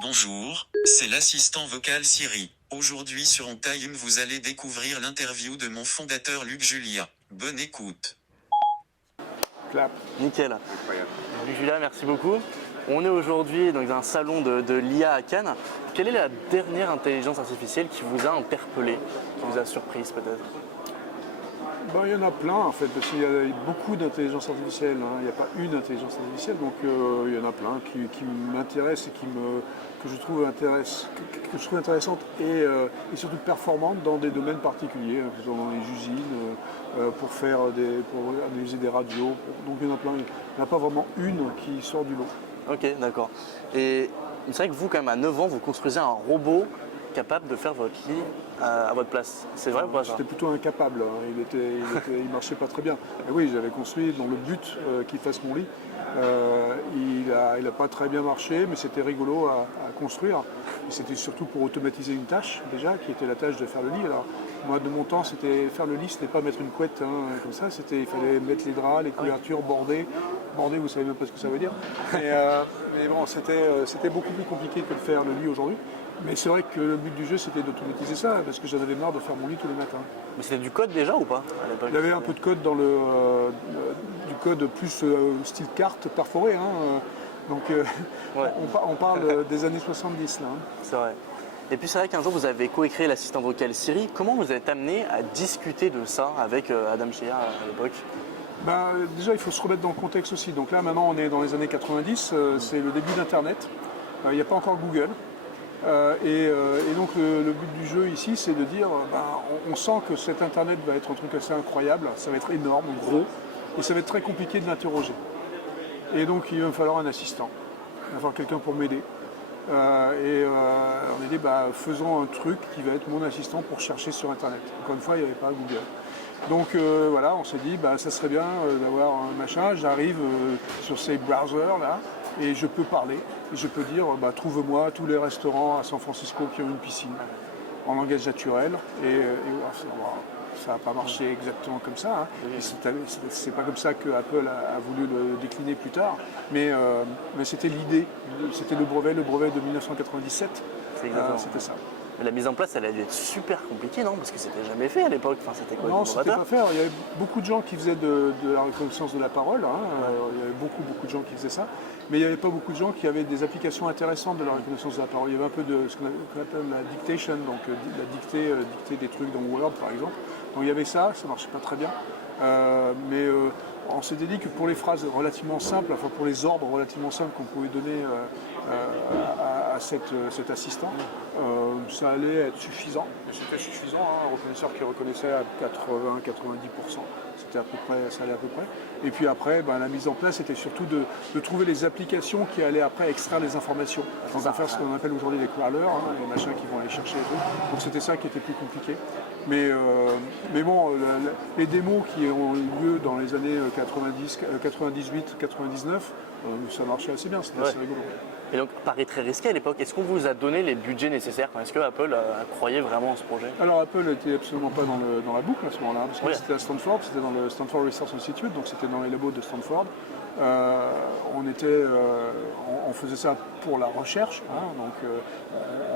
Bonjour, c'est l'assistant vocal Siri. Aujourd'hui sur On Time, vous allez découvrir l'interview de mon fondateur Luc Julia. Bonne écoute. Clap. Nickel. Incroyable. Luc Julia, merci beaucoup. On est aujourd'hui dans un salon de l'IA à Cannes. Quelle est la dernière intelligence artificielle qui vous a interpellé, qui vous a surprise peut-être? Ben, il y en a plein en fait, parce qu'il y a beaucoup d'intelligence artificielle, hein. Il n'y a pas une intelligence artificielle, donc il y en a plein qui m'intéressent et que je trouve intéressantes et surtout performantes dans des domaines particuliers, hein, que ce soit dans les usines, pour analyser des radios. Donc il y en a plein, il n'y en a pas vraiment une qui sort du lot. Ok, d'accord. Et c'est vrai que vous, quand même, à 9 ans, vous construisez un robot capable de faire votre lit à votre place. C'est vrai ou pas ça? J'étais plutôt incapable, hein. Il marchait pas très bien. Mais oui, j'avais construit dans le but qu'il fasse mon lit. Il n'a pas très bien marché, mais c'était rigolo à construire. Et c'était surtout pour automatiser une tâche, déjà, qui était la tâche de faire le lit. Alors, moi, de mon temps, faire le lit, c'était pas mettre une couette hein, comme ça, il fallait mettre les draps, les couvertures, border. Border, vous savez même pas ce que ça veut dire. Mais bon, c'était beaucoup plus compliqué que de faire le lit aujourd'hui. Mais c'est vrai que le but du jeu, c'était d'automatiser ça, parce que j'en avais marre de faire mon lit tous les matins. Mais c'était du code déjà ou pas à l'époque? Il y avait un peu de code du code plus style carte perforée. Hein, donc Ouais. on parle des années 70 là. Hein. C'est vrai. Et puis c'est vrai qu'un jour vous avez coécrit l'assistant vocal Siri. Comment vous êtes amené à discuter de ça avec Adam Shea à l'époque? Déjà, il faut se remettre dans le contexte aussi. Donc là, maintenant, on est dans les années 90, c'est le début d'Internet. Il n'y a pas encore Google. Et donc le but du jeu ici, c'est de dire, on sent que cet Internet va être un truc assez incroyable, ça va être énorme, gros, et ça va être très compliqué de l'interroger. Et donc il va me falloir un assistant, il va falloir quelqu'un pour m'aider. On a dit, faisons un truc qui va être mon assistant pour chercher sur Internet. Encore une fois, il n'y avait pas Google. Donc voilà, on s'est dit, ça serait bien d'avoir un machin. J'arrive sur ces browsers là, et je peux parler. Et je peux dire, trouve-moi tous les restaurants à San Francisco qui ont une piscine, en langage naturel. Et voilà, ça n'a pas marché exactement comme ça. Hein. C'est pas comme ça que Apple a voulu le décliner plus tard. Mais c'était l'idée, c'était le brevet de 1997. C'était ça. Mais la mise en place, elle a dû être super compliquée, non? Parce que c'était jamais fait à l'époque. Enfin, c'était quoi? Non, c'était pas faire. Il y avait beaucoup de gens qui faisaient de la reconnaissance de la parole. Hein. Il y avait beaucoup de gens qui faisaient ça. Mais il n'y avait pas beaucoup de gens qui avaient des applications intéressantes de la reconnaissance de la parole. Il y avait un peu de ce qu'on appelle la dictation, donc la dictée des trucs dans Word, par exemple. Donc il y avait ça marchait pas très bien. On s'était dit que pour les phrases relativement simples, enfin pour les ordres relativement simples qu'on pouvait donner à cet assistant, ça allait être suffisant. Et c'était suffisant, hein, un reconnaisseur qui reconnaissait à 80-90%. Ça allait à peu près. Et puis après, la mise en place, c'était surtout de trouver les applications qui allaient après extraire les informations. On va faire ce qu'on appelle aujourd'hui les crawlers, hein, les machins qui vont aller chercher les trucs. Donc c'était ça qui était plus compliqué. Mais bon, les démos qui ont eu lieu dans les années 98, 99, ça marchait assez bien, c'était assez rigolo. Et donc, paraît très risqué à l'époque. Est-ce qu'on vous a donné les budgets nécessaires? Est-ce que Apple croyait vraiment en ce projet? Alors Apple n'était absolument pas dans la boucle à ce moment-là, parce que c'était à Stanford, c'était dans le Stanford Research Institute, donc c'était dans les labos de Stanford. On faisait ça pour la recherche, hein, donc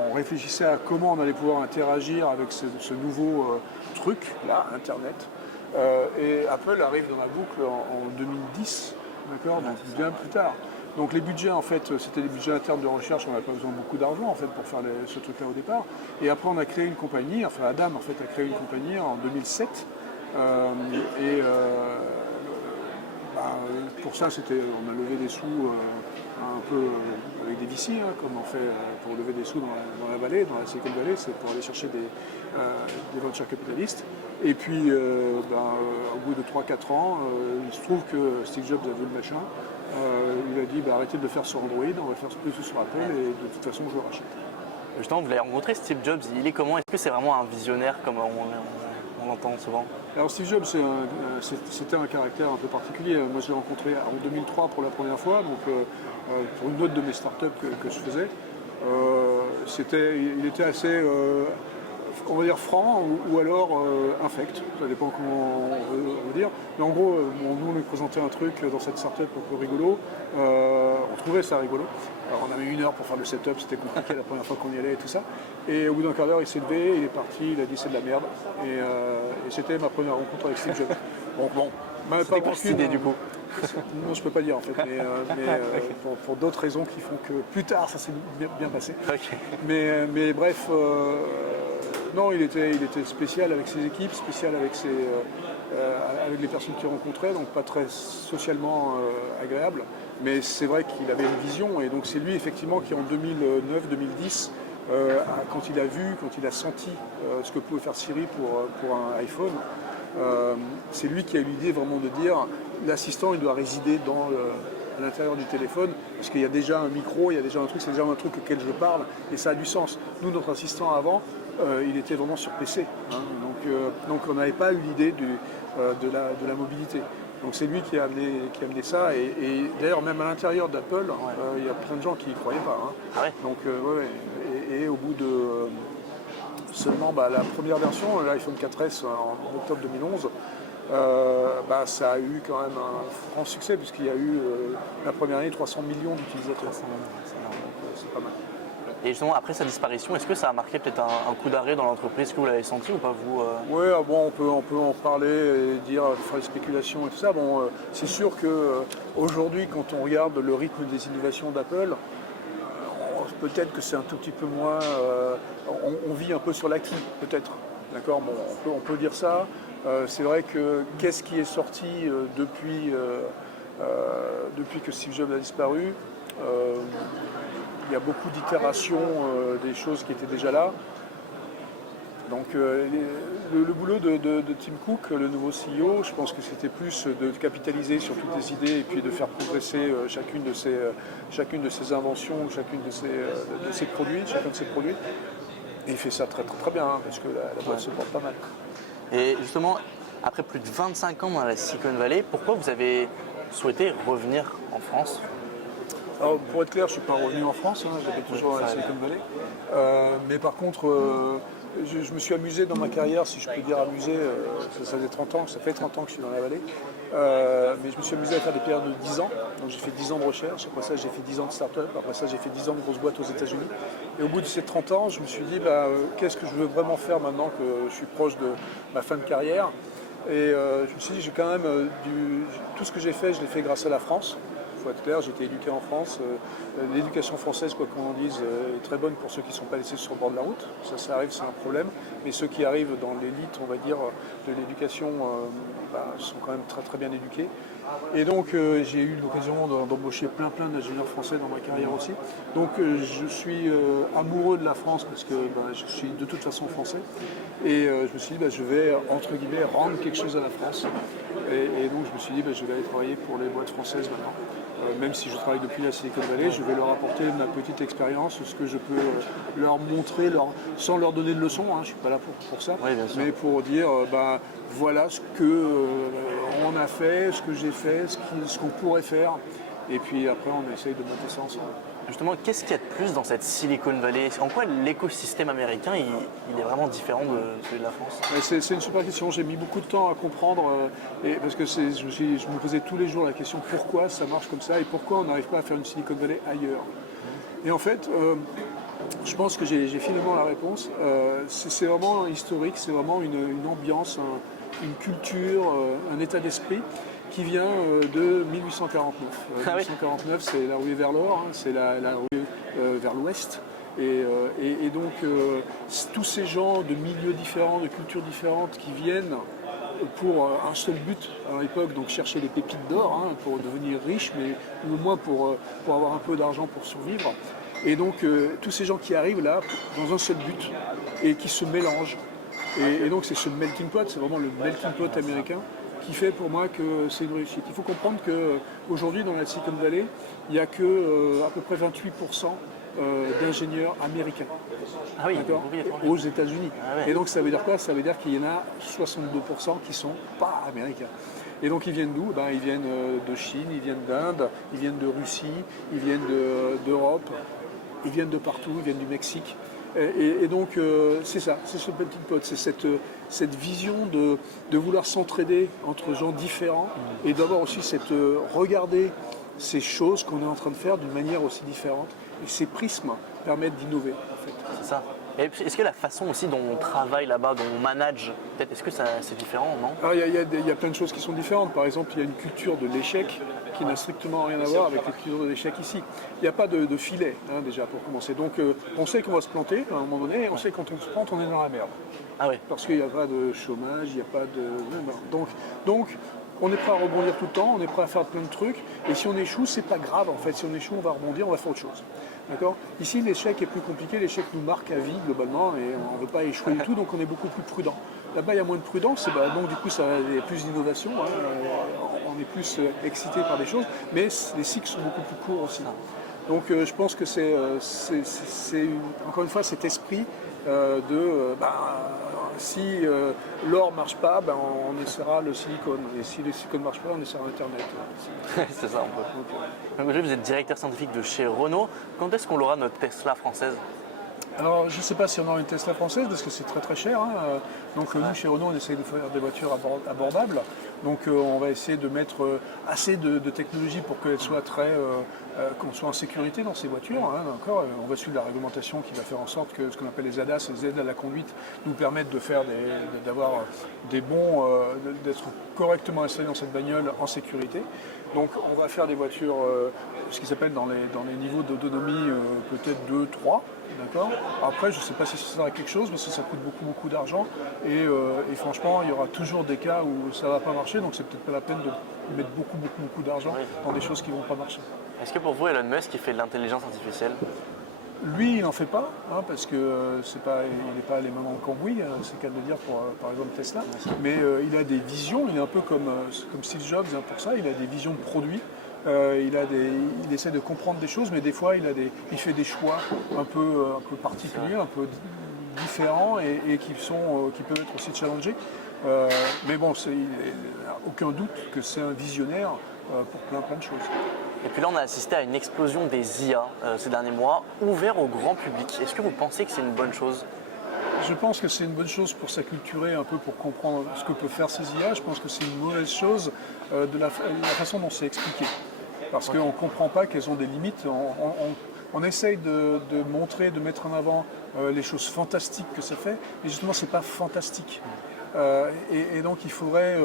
on réfléchissait à comment on allait pouvoir interagir avec ce nouveau truc, là, Internet. Et Apple arrive dans la boucle en 2010, d'accord, donc bien plus tard. Donc les budgets, en fait, c'était des budgets internes de recherche, on n'avait pas besoin de beaucoup d'argent en fait, pour faire ce truc-là au départ. Et après, on a créé une compagnie, enfin Adam en fait, a créé une compagnie en 2007. Pour ça, on a levé des sous un peu avec des VC, hein, comme on fait pour lever des sous dans la vallée, dans la Silicon Valley, c'est pour aller chercher des venture capitalistes. Et puis, au bout de 3-4 ans, il se trouve que Steve Jobs a vu le machin. Il a dit arrêtez de le faire sur Android, on va faire plus sur Apple et de toute façon je le rachète. Justement, vous l'avez rencontré, Steve Jobs, il est comment? Est-ce que c'est vraiment un visionnaire comme on l'entend souvent? Alors Steve Jobs, c'était un caractère un peu particulier. Moi je l'ai rencontré en 2003 pour la première fois, donc pour une autre de mes startups que je faisais. Il était assez on va dire franc ou alors infect, ça dépend comment on veut dire. Mais en gros, nous on a présenté un truc dans cette startup un peu rigolo, on trouvait ça rigolo. Alors on a mis 1 heure pour faire le setup, c'était compliqué la première fois qu'on y allait et tout ça. Et au bout d'un quart d'heure il s'est levé, il est parti, il a dit c'est de la merde. Et c'était ma première rencontre avec Steve Jobs. Donc bon, C'était quoi cette idée du coup? Non, je peux pas dire en fait, mais pour d'autres raisons qui font que plus tard ça s'est bien passé. Ok. Mais bref, non, il était spécial avec ses équipes, spécial avec avec les personnes qu'il rencontrait, donc pas très socialement agréable. Mais c'est vrai qu'il avait une vision, et donc c'est lui effectivement qui en 2009-2010, quand il a senti ce que pouvait faire Siri pour un iPhone, c'est lui qui a eu l'idée vraiment de dire l'assistant il doit résider à l'intérieur du téléphone, parce qu'il y a déjà un micro, il y a déjà un truc, c'est déjà un truc auquel je parle, et ça a du sens. Nous, notre assistant avant, il était vraiment sur PC, hein, donc on n'avait pas eu l'idée de la mobilité. Donc c'est lui qui a amené ça, et d'ailleurs même à l'intérieur d'Apple, il y a plein de gens qui n'y croyaient pas. Hein. Ah ouais. Donc et au bout de seulement la première version, l'iPhone 4S en octobre 2011, ça a eu quand même un franc succès, puisqu'il y a eu la première année 300 millions d'utilisateurs. C'est pas mal. Et justement, après sa disparition, est-ce que ça a marqué peut-être un coup d'arrêt dans l'entreprise? Est-ce que vous l'avez senti ou pas vous Oui, bon, on peut en parler et dire, faire des spéculations et tout ça. Bon, c'est sûr qu'aujourd'hui, quand on regarde le rythme des innovations d'Apple, peut-être que c'est un tout petit peu moins... on vit un peu sur l'acquis, peut-être. D'accord, bon, on peut dire ça. C'est vrai que qu'est-ce qui est sorti depuis que Steve Jobs a disparu, il y a beaucoup d'itérations des choses qui étaient déjà là. Donc le boulot de Tim Cook, le nouveau CEO, je pense que c'était plus de capitaliser sur toutes les idées et puis de faire progresser chacune de ses inventions, chacun de ses produits. Et il fait ça très très, très bien, hein, parce que la boîte se porte pas mal. Et justement, après plus de 25 ans dans la Silicon Valley, pourquoi vous avez souhaité revenir en France? Alors, pour être clair, je ne suis pas revenu en France, hein, j'habite toujours à la Silicon Valley. Mais par contre, je me suis amusé dans ma carrière, si je peux dire amusé, ça fait 30 ans que je suis dans la vallée. Mais je me suis amusé à faire des périodes de 10 ans. Donc j'ai fait 10 ans de recherche, après ça j'ai fait 10 ans de start-up, après ça j'ai fait 10 ans de grosses boîtes aux États-Unis. Et au bout de ces 30 ans, je me suis dit, qu'est-ce que je veux vraiment faire maintenant que je suis proche de ma fin de carrière? Et je me suis dit, j'ai quand même tout ce que j'ai fait, je l'ai fait grâce à la France. Il faut être clair, j'ai été éduqué en France. L'éducation française, quoi qu'on en dise, est très bonne pour ceux qui ne sont pas laissés sur le bord de la route. Ça arrive, c'est un problème. Mais ceux qui arrivent dans l'élite, on va dire, de l'éducation, sont quand même très très bien éduqués. Et donc j'ai eu l'occasion d'embaucher plein d'ingénieurs français dans ma carrière aussi. Donc je suis amoureux de la France parce que je suis de toute façon français. Et je me suis dit, je vais, entre guillemets, rendre quelque chose à la France. Et donc je me suis dit, je vais aller travailler pour les boîtes françaises maintenant. Même si je travaille depuis la Silicon Valley, je vais leur apporter ma petite expérience, ce que je peux leur montrer, sans leur donner de leçons, hein, je ne suis pas là pour ça, Oui, bien sûr. mais pour dire, voilà ce qu'on a fait, ce que j'ai fait, ce qu'on pourrait faire. Et puis après, on essaye de monter ça ensemble. Justement, qu'est-ce qu'il y a de plus dans cette Silicon Valley? En quoi l'écosystème américain il est vraiment différent de celui de la France? C'est une super question, j'ai mis beaucoup de temps à comprendre, parce que je me posais tous les jours la question pourquoi ça marche comme ça et pourquoi on n'arrive pas à faire une Silicon Valley ailleurs. Et en fait, je pense que j'ai finalement la réponse. C'est vraiment historique, c'est vraiment une ambiance, une culture, un état d'esprit qui vient de 1849. 1849, c'est la ruée vers l'or, hein, c'est la ruée vers l'ouest. Et donc, tous ces gens de milieux différents, de cultures différentes qui viennent pour un seul but à l'époque, donc chercher les pépites d'or, hein, pour devenir riche, mais au moins pour avoir un peu d'argent pour survivre. Et donc, tous ces gens qui arrivent là dans un seul but et qui se mélangent. Et donc, c'est ce melting pot, c'est vraiment le melting pot américain qui fait pour moi que c'est une réussite. Il faut comprendre qu'aujourd'hui, dans la Silicon Valley, il n'y a que à peu près 28% d'ingénieurs américains, Ah oui, aux États-Unis. Ah ouais. Et donc ça veut dire quoi? Ça veut dire qu'il y en a 62% qui ne sont pas américains. Et donc ils viennent d'où? Ils viennent de Chine, ils viennent d'Inde, ils viennent de Russie, ils viennent d'Europe, ils viennent de partout, ils viennent du Mexique. Et donc, c'est ça, c'est ce petit pote, c'est cette vision de vouloir s'entraider entre gens différents et d'avoir aussi regarder ces choses qu'on est en train de faire d'une manière aussi différente. Et ces prismes permettent d'innover, en fait. C'est ça. Et puis, est-ce que la façon aussi dont on travaille là-bas, dont on manage, peut-être, est-ce que c'est différent, non? Alors, il y a plein de choses qui sont différentes. Par exemple, il y a une culture de l'échec qui n'a strictement rien à voir avec la culture de l'échec ici. Il n'y a pas de filet, déjà, pour commencer. Donc, on sait qu'on va se planter à un moment donné, et on sait que quand on se plante, on est dans la merde. Ah oui. Parce qu'il n'y a pas de chômage, il n'y a pas de... Donc, on est prêt à rebondir tout le temps, on est prêt à faire plein de trucs, et si on échoue, c'est pas grave, en fait. Si on échoue, on va rebondir, on va faire autre chose. D'accord? Ici, l'échec est plus compliqué, l'échec nous marque à vie, globalement, et on ne veut pas échouer du tout, donc on est beaucoup plus prudent. Là-bas, il y a moins de prudence, et donc du coup, il y a plus d'innovation, on est plus excité par des choses, mais les cycles sont beaucoup plus courts aussi. Donc je pense que c'est encore une fois cet esprit si l'or ne marche pas, on essaiera le silicone. Et si le silicone ne marche pas, on essaiera Internet. C'est ça, un peu. Donc, aujourd'hui, vous êtes directeur scientifique de chez Renault. Quand est-ce qu'on aura notre Tesla française? Alors, je ne sais pas si on aura une Tesla française parce que c'est très très cher. Donc, nous, chez Renault, on essaie de faire des voitures abordables. Donc, on va essayer de mettre assez de technologie pour qu'elles soient qu'on soit en sécurité dans ces voitures. On va suivre la réglementation qui va faire en sorte que ce qu'on appelle les ADAS, les aides à la conduite, nous permettent d'avoir des bons, d'être correctement installés dans cette bagnole en sécurité. Donc, on va faire des voitures, ce qui s'appelle dans les niveaux d'autonomie, peut-être 2, 3. D'accord. Après, je ne sais pas si ça sera quelque chose, parce que ça coûte beaucoup, beaucoup d'argent. Et franchement, il y aura toujours des cas où ça ne va pas marcher, donc c'est peut-être pas la peine de mettre beaucoup, beaucoup, beaucoup d'argent dans des choses qui ne vont pas marcher. Est-ce que pour vous, Elon Musk, il fait de l'intelligence artificielle? Lui, il n'en fait pas, parce que il n'est pas les mains dans le cambouis, c'est le cas de le dire pour, par exemple, Tesla. Mais il a des visions, il est un peu comme Steve Jobs pour ça, il a des visions de produits. Il essaie de comprendre des choses, mais des fois il fait des choix un peu particuliers, un peu différents et qui peuvent être aussi challengés. Mais bon, il n'y a aucun doute que c'est un visionnaire pour plein de choses. Et puis là, on a assisté à une explosion des IA ces derniers mois, ouverts au grand public. Est-ce que vous pensez que c'est une bonne chose? Je pense que c'est une bonne chose pour s'acculturer un peu, pour comprendre ce que peut faire ces IA. Je pense que c'est une mauvaise chose de la façon dont c'est expliqué. Parce qu'on ne comprend pas qu'elles ont des limites. On essaye de montrer, de mettre en avant les choses fantastiques que ça fait, mais justement, ce n'est pas fantastique. Et donc, il faudrait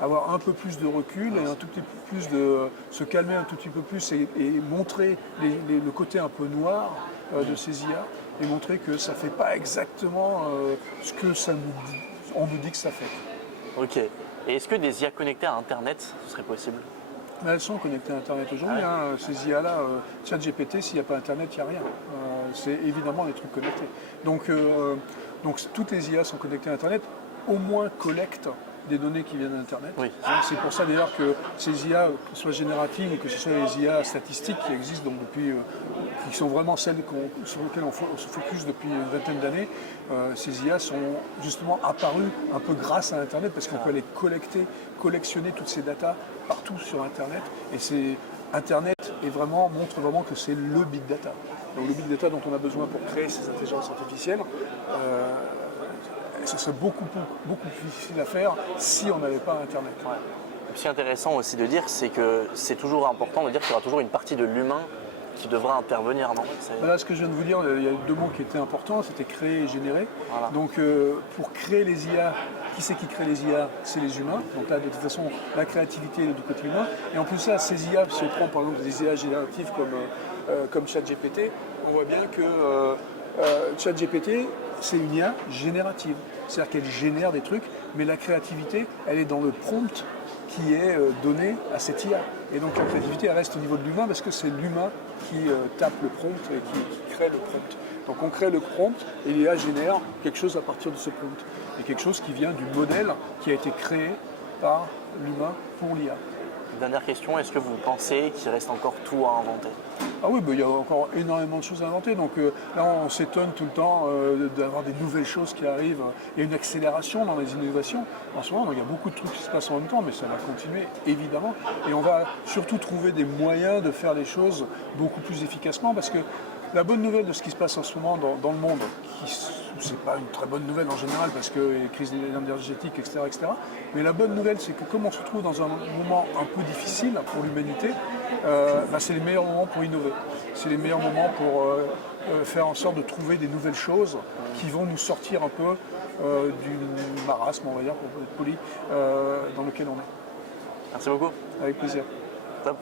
avoir un peu plus de recul et un tout petit peu plus se calmer un tout petit peu plus et montrer le côté un peu noir de ces IA et montrer que ça ne fait pas exactement ce que on nous dit que ça fait. Ok. Et est-ce que des IA connectées à Internet, ce serait possible? Mais elles sont connectées à Internet aujourd'hui. Ces IA-là, ChatGPT, s'il n'y a pas Internet, il n'y a rien. C'est évidemment des trucs connectés. Donc toutes les IA sont connectées à Internet, au moins collectent des données qui viennent d'Internet. Oui. C'est pour ça d'ailleurs que ces IA, que ce soit génératives ou que ce soit les IA statistiques qui existent donc qui sont vraiment celles sur lesquelles on se focus depuis une vingtaine d'années, ces IA sont justement apparues un peu grâce à Internet parce qu'on peut aller collectionner toutes ces datas partout sur Internet. Et Internet montre vraiment que c'est le big data. Donc le big data dont on a besoin pour créer ces intelligences artificielles, ce serait beaucoup plus difficile à faire si on n'avait pas Internet. Ouais. Ce qui est intéressant aussi de dire, c'est que c'est toujours important de dire qu'il y aura toujours une partie de l'humain qui devra intervenir, non? Là, ce que je viens de vous dire, il y a deux mots qui étaient importants, c'était créer et générer. Voilà. Donc pour créer les IA, qui c'est qui crée les IA? C'est les humains. Donc là, de toute façon, la créativité est du côté humain. Et en plus ça, ces IA, si on prend par exemple des IA génératives comme ChatGPT, on voit bien que ChatGPT, c'est une IA générative. C'est-à-dire qu'elle génère des trucs, mais la créativité, elle est dans le prompt qui est donné à cette IA. Et donc la créativité, elle reste au niveau de l'humain parce que c'est l'humain qui tape le prompt et qui crée le prompt. Donc on crée le prompt et l'IA génère quelque chose à partir de ce prompt. Et quelque chose qui vient du modèle qui a été créé par l'humain pour l'IA. Dernière question, est-ce que vous pensez qu'il reste encore tout à inventer? Ah oui, il y a encore énormément de choses à inventer. Donc là, on s'étonne tout le temps d'avoir des nouvelles choses qui arrivent. Il y a une accélération dans les innovations en ce moment. Donc, il y a beaucoup de trucs qui se passent en même temps, mais ça va continuer, évidemment. Et on va surtout trouver des moyens de faire les choses beaucoup plus efficacement parce que La bonne nouvelle de ce qui se passe en ce moment dans le monde, c'est pas une très bonne nouvelle en général parce que les crises énergétiques, etc., mais la bonne nouvelle, c'est que comme on se trouve dans un moment un peu difficile pour l'humanité, c'est les meilleurs moments pour innover. C'est les meilleurs moments pour faire en sorte de trouver des nouvelles choses qui vont nous sortir un peu du marasme, on va dire, pour être poli, dans lequel on est. Merci beaucoup. Avec plaisir. Top.